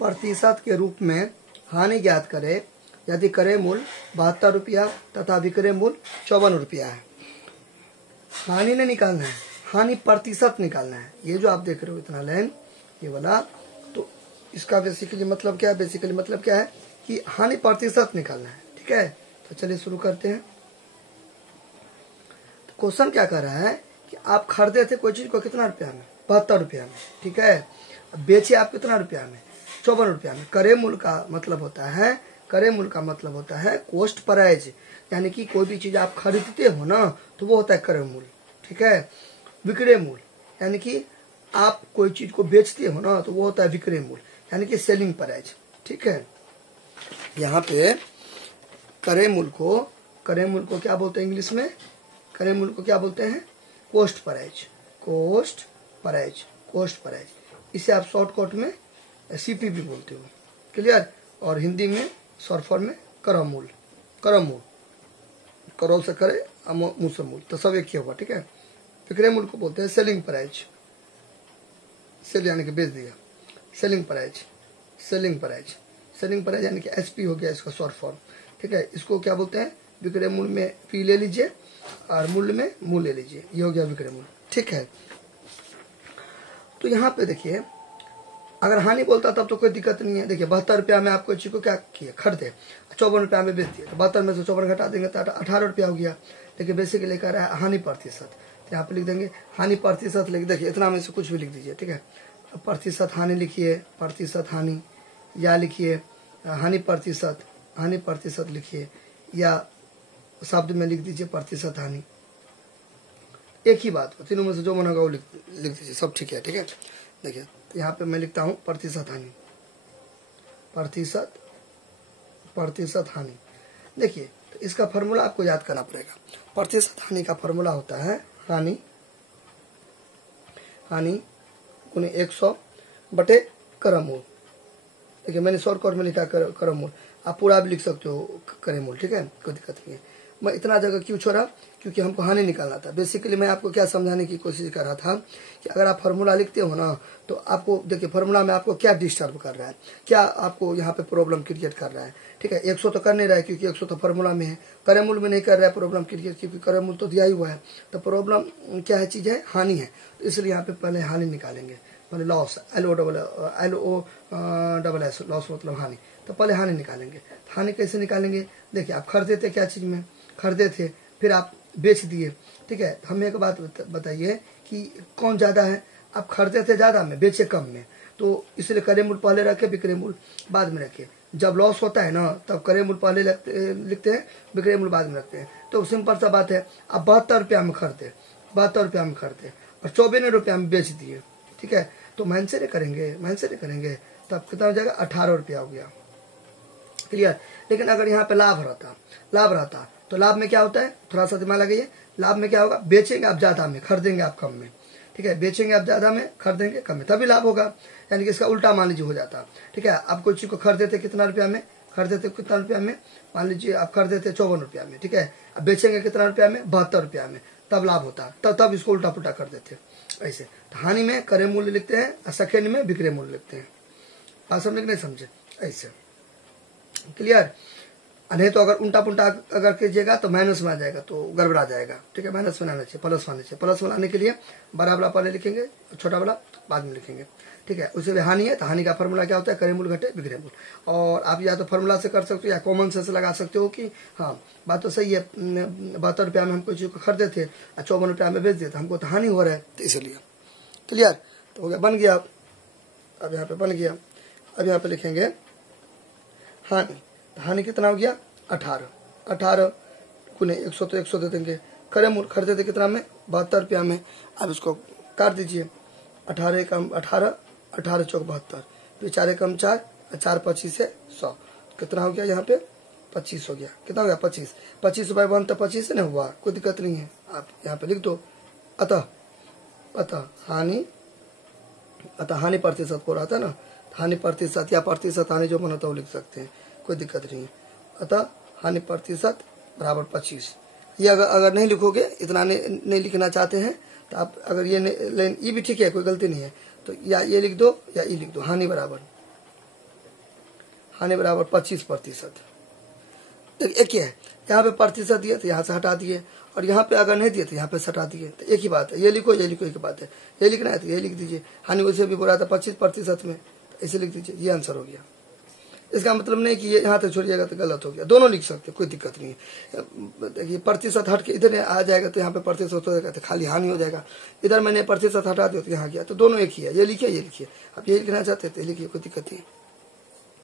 प्रतिशत के रूप में हानि ज्ञात करे यदि क्रय मूल्य 72 रुपया तथा विक्रय मूल्य 54 रुपया है। हानि नहीं निकालना है, हानि प्रतिशत निकालना है। ये जो आप देख रहे हो इतना लाइन ये वाला, तो इसका बेसिकली मतलब क्या है? बेसिकली मतलब क्या है कि हानि प्रतिशत निकालना है। ठीक है, तो चलिए शुरू करते हैं। तो क्वेश्चन क्या कर रहा है कि आप खरीदे थे कोई चीज को कितना रुपया में? 72 रुपया में। ठीक है, बेचे आप कितना रुपया में? 54 रुपया में। क्रय मूल्य का मतलब होता है, क्रय मूल्य का मतलब होता है कॉस्ट प्राइस, यानी कि कोई भी चीज आप खरीदते हो ना तो वो होता है क्रय मूल्य। ठीक है, विक्रय मूल्य यानी कि आप कोई चीज को बेचते हो ना तो वो होता है विक्रय मूल्य, यानी कि सेलिंग प्राइस। ठीक है, यहाँ पे क्रय मूल्य को क्या बोलते हैं इंग्लिश में? क्रय मूल्य को क्या बोलते हैं? Cost price. Cost price, cost price. इसे आप शॉर्टकट में सीपीबी बोलते हो। क्लियर? और हिंदी में शॉर्ट फॉर्म में क्रय मूल्य। क्रय मूल्य, करोल से करे मुंह से मूल्य, तो सब एक ही होगा। ठीक है, विक्रय मूल्य को बोलते हैं सेलिंग प्राइस। सेल यानी कि बेच दिया, selling price. Selling price, selling price यानी कि एसपी हो गया इसका शॉर्ट फॉर्म। ठीक है, इसको क्या बोलते हैं? विक्रय मूल्य में पी ले लीजिए और मूल्य में मूल्य ले लीजिए, ये हो गया विक्रय मूल्य। ठीक है, तो यहाँ पे देखिए अगर हानि बोलता तब तो कोई दिक्कत नहीं है। देखिए 72 रुपया में आपको चीज को क्या किया? खरीदे, 54 रुपया में बेच दिए, तो 72 में से 54 घटा देंगे तो 18 रुपया हो गया। लेकिन बेसिकली कह रहा है हानि प्रतिशत, तो यहाँ पे लिख देंगे हानि प्रतिशत। लिख देखिए इतना में से कुछ भी लिख दीजिए। ठीक है, प्रतिशत हानि लिखिए, प्रतिशत हानि, या लिखिए हानि प्रतिशत, हानि प्रतिशत लिखिए, या शब्द में लिख दीजिए प्रतिशत हानि। एक ही बात हो, तीनों में से जो मन होगा वो लिख दीजिए, सब ठीक है। ठीक है, देखिए तो यहाँ पे मैं लिखता हूँ प्रतिशत हानि, प्रतिशत हानि। देखिए तो इसका फॉर्मूला आपको याद करना पड़ेगा। प्रतिशत हानि का फॉर्मूला होता है हानि गुणे 100 बटे क्रय मूल्य। देखिए मैंने शॉर्टकट में लिखा क्रय मूल्य, आप पूरा भी लिख सकते हो क्रय मूल्य। ठीक है, कोई दिक्कत नहीं है। मैं इतना जगह क्यों छोड़ा? क्योंकि हमको हानि निकालना था। बेसिकली मैं आपको क्या समझाने की कोशिश कर रहा था कि अगर आप फार्मूला लिखते हो ना तो आपको देखिए फार्मूला में आपको क्या डिस्टर्ब कर रहा है, क्या आपको यहाँ पे प्रॉब्लम क्रिएट कर रहा है। ठीक है, 100 तो कर नहीं रहा है क्योंकि 100 तो फार्मूला में है, क्रय मूल्य में नहीं कर रहा है प्रॉब्लम क्रिएट, क्योंकि क्रय मूल्य तो दिया ही हुआ है। तो प्रॉब्लम क्या है? चीज है हानि है, तो इसलिए यहाँ पे पहले हानि निकालेंगे। पहले loss, LO double S, loss मतलब हानि। तो पहले हानि निकालेंगे। हानि कैसे निकालेंगे? देखिए आप खरीदे थे, क्या चीज में खरीदे थे, फिर आप बेच दिए। ठीक है, हमें एक बात बताइए कि कौन ज्यादा है? आप खरीदे थे ज्यादा में, बेचे कम में, तो इसलिए क्रय मूल्य पहले रखे, विक्रय मूल्य बाद में रखे। जब लॉस होता है ना तब क्रय मूल्य पहले लिखते हैं, विक्रय मूल्य बाद में रखते हैं। तो सिंपल सा बात है, आप 72 रुपया में खरीदे, 72 रुपया में खरीदे और 54 रुपया में बेच दिए। ठीक है, तो मैंने करेंगे तब कितना हो जाएगा? 18 रुपया हो गया। क्लियर? लेकिन अगर यहाँ पे लाभ रहता तो लाभ में क्या होता है? थोड़ा सा दिमाग लगाइए। लाभ में क्या होगा? बेचेंगे आप ज्यादा में, खरीदेंगे आप कम में। ठीक है, बेचेंगे आप ज्यादा में, खरीदेंगे कम में, तभी लाभ होगा। यानी कि इसका उल्टा मान लीजिए हो जाता। ठीक है, आप कोई चीज को खरीदे थे कितना रुपया में? मान लीजिए आप खरीदे थे 54 रुपया में। ठीक है, अब बेचेंगे कितना रुपया में? 72 रुपया में, तब लाभ होता। तब इसको उल्टा पुल्टा कर देते ऐसे। तो हानि में क्रय मूल्य लिखते हैं और सेकेंड में विक्रय मूल्य लिखते हैं। बात समझे कि नहीं समझे? ऐसे। क्लियर? नहीं तो अगर उल्टा पुल्टा अगर कीजिएगा तो माइनस में आ जाएगा, तो गड़बड़ा जाएगा। ठीक है, माइनस में आना चाहिए, प्लस में आना चाहिए। प्लस में आने के लिए बड़ा वाला पहले लिखेंगे, छोटा वाला बाद में लिखेंगे। ठीक है, उसके लिए हानि है तो हानि का फॉर्मूला क्या होता है? क्रय मूल्य घटे विक्रय मूल्य। और आप या तो फॉर्मूला से कर सकते हो या कॉमन सेंस लगा सकते हो कि हाँ बात तो सही है, 72 रुपया में हम कोई चीज को खरीदे थे और 54 रुपया में बेच दिए, तो हमको तो हानि हो रहा है, तो इसलिए। क्लियर? तो हो गया, बन गया। अब यहाँ पे बन गया। अब यहाँ पे लिखेंगे हानि, हानि कितना हो गया? 18 गुने 100, तो 100 दे देंगे। क्रय मूल्य खरीदे थे कितना में? 72 रुपया में। अब इसको काट दीजिए, 18 कम 18, 18 चौक 72, फिर 4 कम 4, 4 25 से 100, कितना हो गया? यहाँ पे 25 हो गया। कितना हो गया? 25। 25 रुपये 1 तो 25 से नहीं हुआ, कोई दिक्कत नहीं है, आप यहाँ पे लिख दो। अतः हानि प्रतिशत को रहा था ना, हानि प्रतिशत या प्रतिशत हानि जो बना था वो लिख सकते हैं, कोई दिक्कत नहीं है। अतः हानि प्रतिशत बराबर 25। ये अगर नहीं लिखोगे, इतना नहीं लिखना चाहते हैं तो आप अगर ये भी ठीक है, कोई गलती नहीं है, तो या ये लिख दो या ये लिख दो, हानि बराबर हानि बराबर 25%। एक ही है, यहाँ पे प्रतिशत दिए तो यहाँ से हटा दिए, और यहाँ पे अगर नहीं दिए तो यहाँ पे हटा दिए। तो एक ही बात है, ये लिखो ये लिखो, एक ही बात है। ये लिखना है तो ये लिख दीजिए, हानि वैसे भी बोला था 25% में, तो इसे लिख दीजिए, ये आंसर हो गया। इसका मतलब नहीं कि ये यहाँ तक छोड़िएगा तो गलत हो गया, दोनों लिख सकते, कोई दिक्कत नहीं है। देखिए प्रतिशत हट के इधर आ जाएगा तो यहाँ पे प्रतिशत हो जाएगा तो खाली हानि हो जाएगा, इधर मैंने प्रतिशत हटा दिया तो यहाँ गया, तो दोनों एक ही है। ये लिखिए ये लिखिए, आप ये लिखना चाहते हैं तो लिखिए, कोई दिक्कत नहीं।